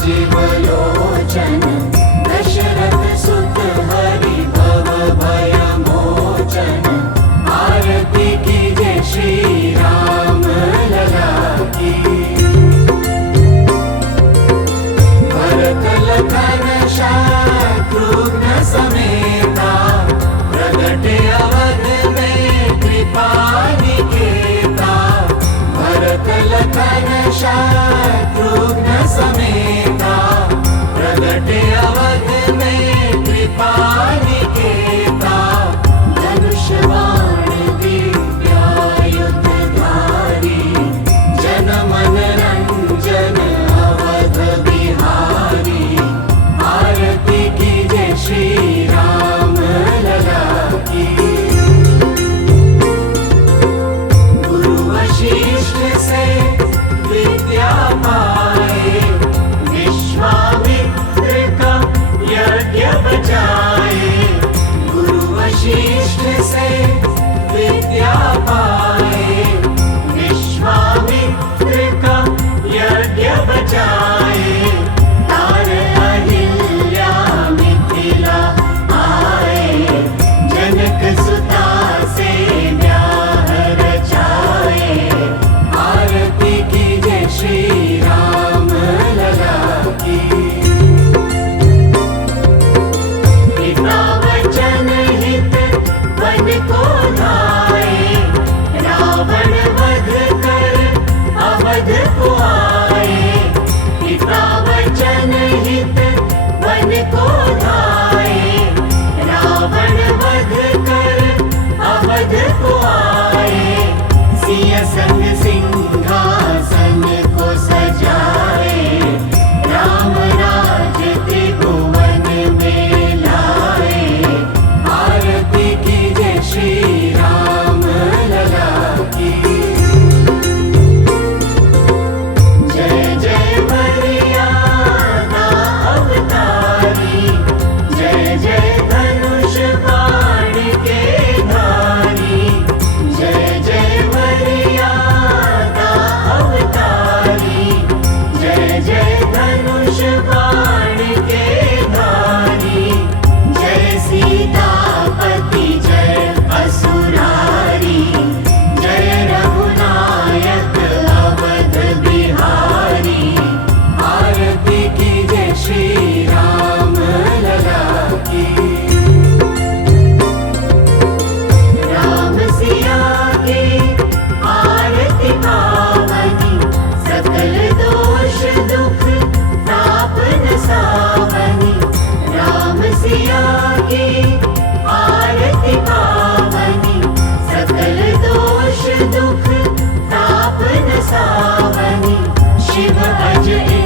राजीव लोचन दशरथ सुत हरि भव भय मोचन। आरती कीजे श्री राम लला की। भरत लखन शत्रुघ्न समेता प्रगटे अवध में कृपा निकेता। भरत लखन शत्रुघ्न समेता प्रगटे अवध में कृपा निकेता। धनुष बाण दिव्यायुधधारी जन मन रंजन अवध बिहारी। आरती कीजे श्री राम लला की। गुरु वशिष्ठ से विद्या पाए विश्वामित्र का यज्ञ बचाए। गुरु वशिष्ठ से विद्या पाए विश्वामित्र का यज्ञ बचाए। तारे अहिल्या मिथिला आए जनक सुता से ब्याह रचाए। आरती कीजे श्री राम लला की। पिता वचन हित वन को धाए रावण वध कर अवध को आए। पिता वचन हित वन को धाए रावण वध कर अवध को आए। सिय संग सिंहासन को सजाए राम राज त्रिभुवन में लाए। आरती कीजे श्री राम लला की। जय जय मर्यादा अवतारी जय जय धनुष बाण के धारी। जय जय मर्यादा अवतारी जय जय धनुष बाण के धारी। जय सीतापति जय असुरारी जय रघुनायक अवध बिहारी। आरती कीजे श्री राम लला की। राम सिया की आरती पावनी सकल दोष दुख ताप नसावनी। राम सिया की आरती पावनी सकल दोष दुख ताप नसावनी। शिव अजय